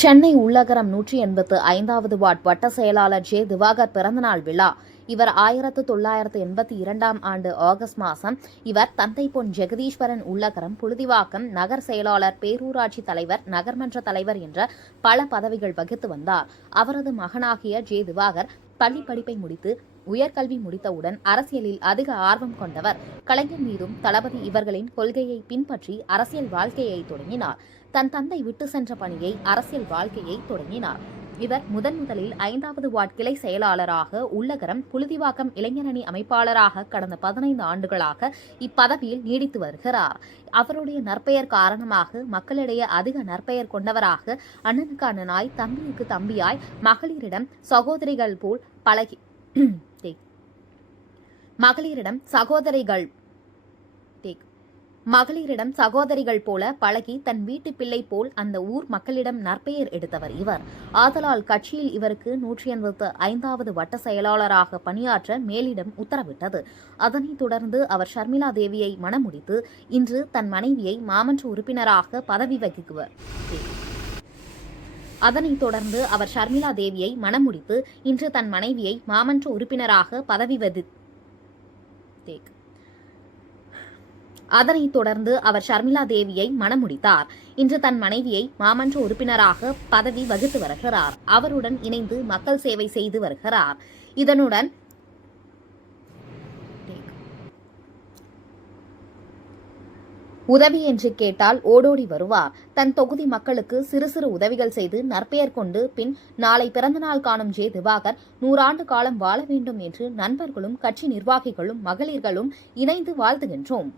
Chennai Ullagaram 185வது ward வட்ட செயலாளர் J Diwakar பிறந்தநாள் விழா. இவர் 1982 ஆண்டு ஆகஸ்ட் மாதம் இவர் தந்தை பொன் ஜெகதீஸ்வரன் உள்ளகரம், புழுதிவாக்கம் நகர் செயலாளர், பேரூராட்சி தலைவர், நகர்மன்ற தலைவர் என்ற பல பதவிகள் வகித்து வந்தார். அவரது மகனாகிய ஜே திவாகர் பள்ளி படிப்பை முடித்து உயர்கல்வி முடித்தவுடன் அரசியலில் அதிக ஆர்வம் கொண்டவர். கலைஞர் மீதும் தளபதி இவர்களின் கொள்கையை பின்பற்றி அரசியல் வாழ்க்கையை தொடங்கினார். தன் தந்தை விட்டு சென்ற பணியை அரசியல் வாழ்க்கையை தொடங்கினார். இவர் முதலில் 5வது வார்டு கிளை செயலாளராக, உள்ளகரம், புழுதிவாக்கம் இளைஞரணி அமைப்பாளராக கடந்த 15 ஆண்டுகளாக இப்பதவியில் நீடித்து வருகிறார். அவருடைய நற்பெயர் காரணமாக மக்களிடையே அதிக நற்பெயர் கொண்டவராக, அண்ணனுக்கான நாய், தம்பிக்கு தம்பியாய், மகளிரிடம் சகோதரிகள் போல் பழகி மகளிரிடம் சகோதரிகள் போல பழகி தன் வீட்டு பிள்ளை போல் அந்த ஊர் மக்களிடம் நற்பெயர் எடுத்தவர் இவர். ஆதலால் கட்சியில் இவருக்கு 185வது வட்ட செயலாளராக பணியாற்ற மேலிடம் உத்தரவிட்டது. அதனைத் தொடர்ந்து அவர் ஷர்மிளா தேவியை மணமுடித்து இன்று தன் மனைவியை மாமன்ற உறுப்பினராக பதவி வகிக்குவர். அதனைத் தொடர்ந்து அவர் ஷர்மிளா தேவியை மணமுடித்தார். இன்று தன் மனைவியை மாமன்ற உறுப்பினராக பதவி வகித்து வருகிறார். அவருடன் இணைந்து மக்கள் சேவை செய்து வருகிறார். இதனுடன் உதவி என்று கேட்டால் ஓடோடி வருவார். தன் தொகுதி மக்களுக்கு சிறு சிறு உதவிகள் செய்து நற்பெயர் கொண்டு பின் நாளை பிறந்தநாள் காணும் ஜே திவாகர் 100 ஆண்டு காலம் வாழ வேண்டும் என்று நண்பர்களும் கட்சி நிர்வாகிகளும் மகளிர்களும் இணைந்து வாழ்த்துகின்றோம்.